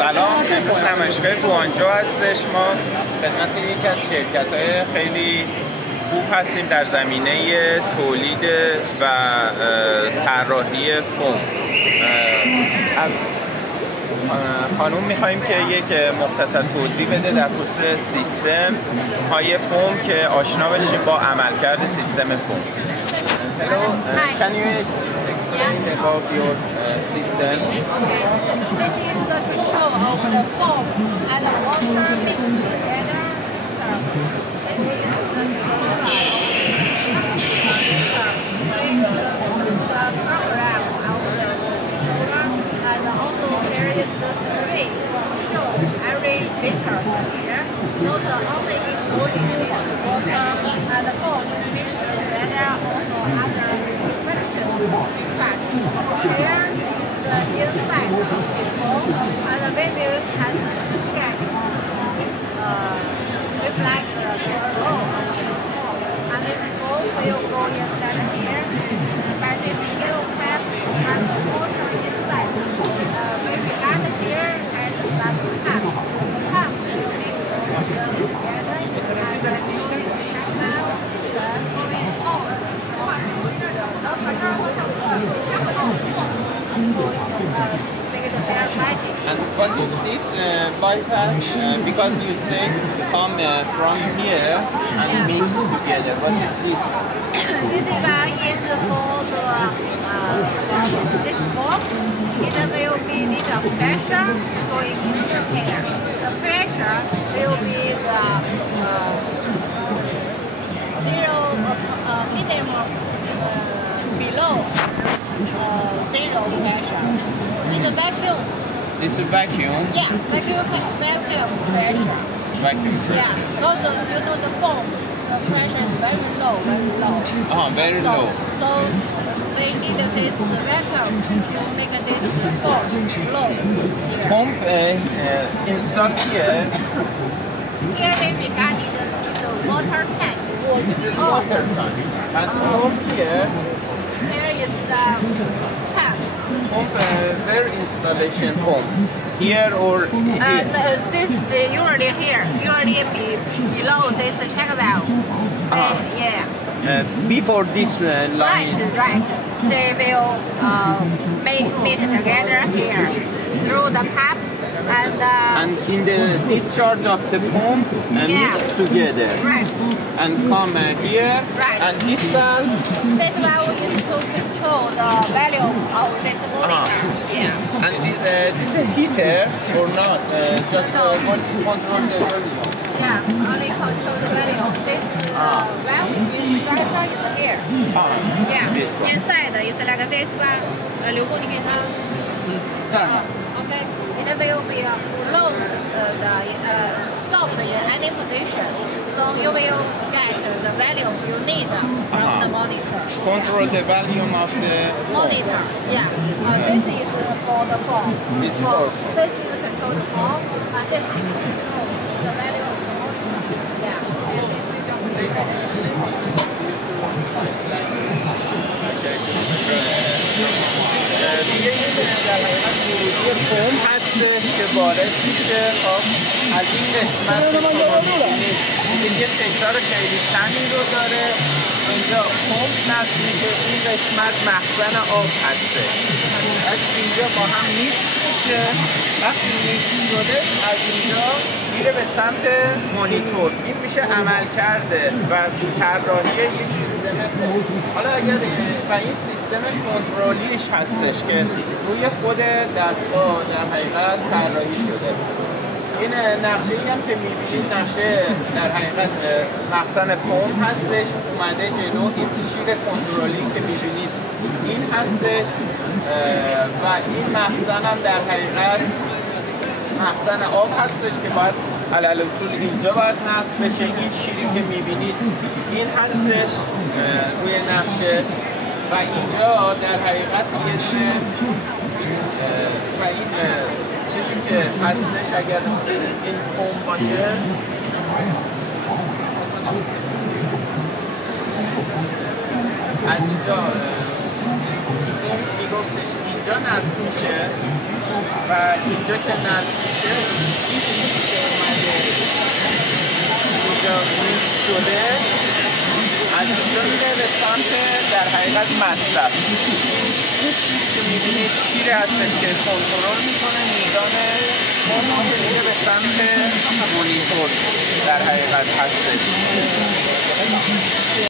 سلام، امروز نمایشگاه گوانجو هستش. ما خدمت یکی از شرکت‌های خیلی خوب هستیم در زمینه تولید و طراحی فوم. از خانوم می‌خوایم که یک مختصر توضیح بده در خصوص سیستم های فوم که آشنا بشیم با عملکرد سیستم فوم. Hello, can you explain about your system? Okay, this is the control of the foam and the water mixed together system. This is the controller of the system. Brings the program of the controller, and also there is the screen to show every liter here. Not only including this water and the foam mixed together, also other functions to track. Here is the inside of the foam, and the baby has two gadgets reflect the flow of the foam. And this foam will go inside here by this yellow cap and the water inside. Baby add here as a black cap. The cap will mix the water together and the fluid come out, then going forward. And what is this bypass? Because you said come from here and mix together. What is this? This bypass is for this box. It will be little pressure going into here. The pressure will be the zero minimum below zero pressure. It's a vacuum. This is vacuum. Yeah, vacuum pressure. Vacuum pressure. Yeah, because you know the foam, the pressure is very low, very low. Very low. So we need this vacuum to make this foam flow here. Pump inside here. Here we regarding the water tank. This is water tank. And pump here. Here is the tap. Pump where installation pump? Here or here? This usually here, usually below this check valve. Yeah. Before this line. Right. They will meet together here through the pipe and in the discharge of the pump mix together. Right. And come here. Right. And this valve. This valve is to control the value of this monitor. Yeah. And this is heater or not? Just No. Control the volume. Yeah, only control the value. This valve structure is here. Yeah. Inside is like this one. 刘工，你给他。Okay. It will be load stopped in any position. So you will get the value you need from the monitor. Control the volume of the monitor. Yeah. This is for the phone. This is for. This is control the phone, and this is control the value of the monitor. Yeah. This is دیگه این در حقیقت ورودی فوم هستش که وارد میشه. خب از این قسمت که شما می‌بینید یه فشار خیلی کمی رو داره. اینجا پمپ نصب میشه. این قسمت مخزن آب هستش. از اینجا با هم میکس میشه. وقتی میکس شده از اینجا میره به سمت مانیتور. این میشه عملکرد و طراحی یک سیستم فوم. حالا اگر و این سیستم کنترلیش هستش که روی خود دستگاه در حقیقت طراحی شده. این نقشه‌ای هم که می‌بینید نقشه در حقیقت مخزن فوم هستش. اومده جلو این شیر کنترلی که می‌بینید این هستش و این مخزن هم در حقیقت مخزن آب هستش که باید علال‌اصول اینجا باید نصب بشه. این شیری که می‌بینید این هستش روی نقشه و اینجا در حقیقت یه دونه و این چیزی که هستش اگر این فوم باشه از اینجا میگفتش اینجا نصب میشه و اینجا که نصب میشه این چیزی که اومده اینجا میکس شده از اینجا میره به سمت در حقیقت مصرف. این چیزی که میبینید تیر هستش که کنترل میکنه میزان خون که میره به سمت مونیتور در حقیقت هستش.